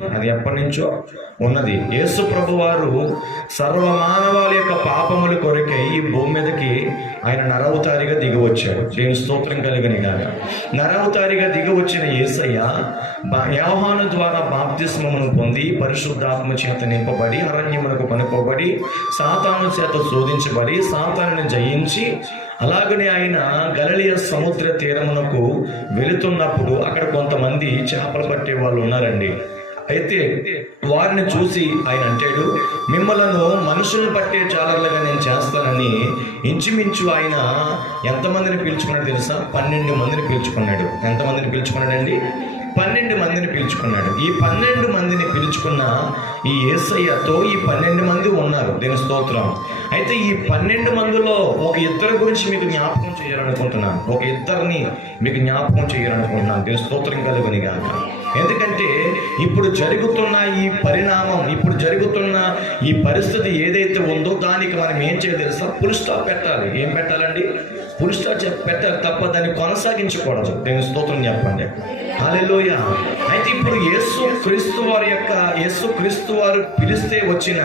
అది ఎప్పటి నుంచో ఉన్నది. యేసు ప్రభు వారు సర్వ యొక్క పాపముల కొరకై ఈ భూమి మీదకి ఆయన నరవతారిగా దిగి వచ్చాడు. దేవుని స్తోత్రం కలిగిన గాక. నరవతారిగా దిగి వచ్చిన యేసయ్య బా- ద్వారా బాప్తిస్మమును పొంది పరిశుద్ధాత్మ చేత నింపబడి అరణ్యమునకు పనుకోబడి సాతాను చేత శోధించబడి సాతాను జయించి అలాగనే ఆయన గలలియ సముద్ర తీరమునకు వెళుతున్నప్పుడు అక్కడ కొంతమంది చేపలు పట్టే వాళ్ళు ఉన్నారండి. అయితే వారిని చూసి ఆయన అంటాడు మిమ్మలను మనుషులను పట్టే చాలర్లుగా నేను చేస్తానని ఇంచుమించు ఆయన ఎంతమందిని పీల్చుకున్నాడు తెలుసా? పన్నెండు మందిని పీల్చుకున్నాడు. ఎంతమందిని పీల్చుకున్నాడండి? పన్నెండు మందిని పిలుచుకున్నాడు. ఈ పన్నెండు మందిని పిలుచుకున్న ఈ ఏసయ్యతో ఈ పన్నెండు మంది ఉన్నారు. దీని స్తోత్రం. అయితే ఈ పన్నెండు మందిలో ఒక ఇద్దరు గురించి మీకు జ్ఞాపకం చేయాలనుకుంటున్నాను. ఒక ఇద్దరిని మీకు జ్ఞాపకం చేయాలనుకుంటున్నాను. దీని స్తోత్రం కలుగునిగా ఎందుకంటే ఇప్పుడు జరుగుతున్న ఈ పరిణామం ఇప్పుడు జరుగుతున్న ఈ పరిస్థితి ఏదైతే ఉందో దానికి మనం ఏం చేయాలి తెలుసా? ఫుల్ స్టాప్ పెట్టాలి. ఏం పెట్టాలండి? ఫుల్ స్టాప్ పెట్టాలి తప్ప దాన్ని కొనసాగించకూడదు. నేను స్తోత్రం చెప్పండి అలెలోయ అయితే ఇప్పుడు యేసు క్రీస్తు వారి యొక్క యేసు క్రీస్తు వారు పిలిస్తే వచ్చిన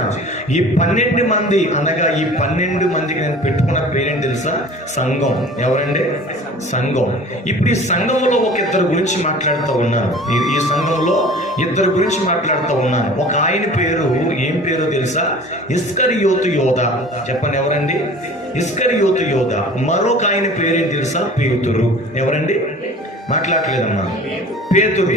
ఈ పన్నెండు మంది అనగా ఈ పన్నెండు మందికి నేను పెట్టుకున్న పేరేంటి తెలుసా? సంఘం. ఎవరండి? సంఘం. ఇప్పుడు ఈ సంఘంలో ఒక ఇద్దరు గురించి మాట్లాడుతూ ఉన్నారు. ఈ సంఘంలో ఇద్దరు గురించి మాట్లాడుతూ ఉన్నాను. ఒక ఆయన పేరు ఏం పేరు తెలుసా? ఇస్కర్ యోతు యోధ చెప్పండి ఎవరండి? ఇస్కర్ యోతు యోధ మరొక ఆయన పేరేం తెలుసా? పేతురు. ఎవరండి? మాట్లాడలేదమ్మా. పేతురు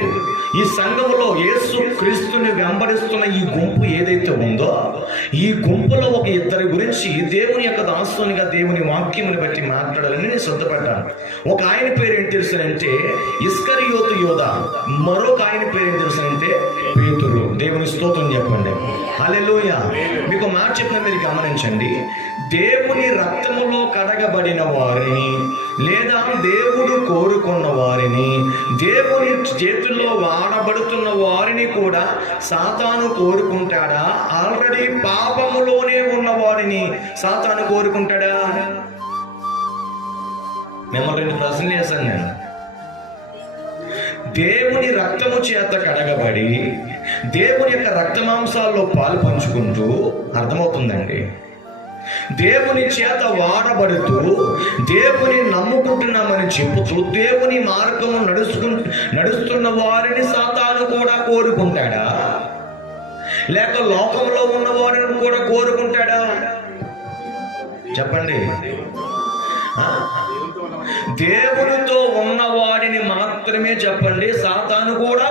ఈ సంఘములో యేసు క్రీస్తుని వెంబడిస్తున్న ఈ గుంపు ఏదైతే ఉందో ఈ గుంపులో ఒక ఇద్దరి గురించి దేవుని యొక్క దాస్తునిగా దేవుని వాక్యముని బట్టి మాట్లాడాలని నేను శ్రద్ధపడ్డాను ఒక ఆయన పేరు ఏం తెలుసునంటే ఇస్కరియోతు యోధ మరొక ఆయన పేరు ఏం తెలుసునంటే పేతురు. దేవుని స్తోత్రం చెప్పండి. హల్లెలూయా. మీకు మాట చెప్పిన మీరు గమనించండి. దేవుని రక్తములో కడగబడిన వారిని లేదా దేవుడు కోరుకున్న వారిని దేవుని చేతుల్లో వాడబడుతున్న వారిని కూడా సాతాను కోరుకుంటాడా? ఆల్రెడీ పాపములోనే ఉన్న వారిని సాతాను కోరుకుంటాడా? మిమ్మల్ని రెండు ప్రశ్నలు వేశాను నేను. దేవుని రక్తము చేత కడగబడి దేవుని యొక్క రక్తమాంసాల్లో పాలు పంచుకుంటూ అర్థమవుతుందండి. దేవుని చేత వాడబడుతూ దేవుని నమ్ముకుంటున్నామని చెబుతూ దేవుని మార్గము నడుచుకు నడుస్తున్న వారిని సాతాను కూడా కోరుకుంటాడా? లేక లోకంలో ఉన్న వారిని కూడా కోరుకుంటాడా? చెప్పండి. దేవునితో ఉన్నవారు మాత్రమే చెప్పండి. సాతాను కూడా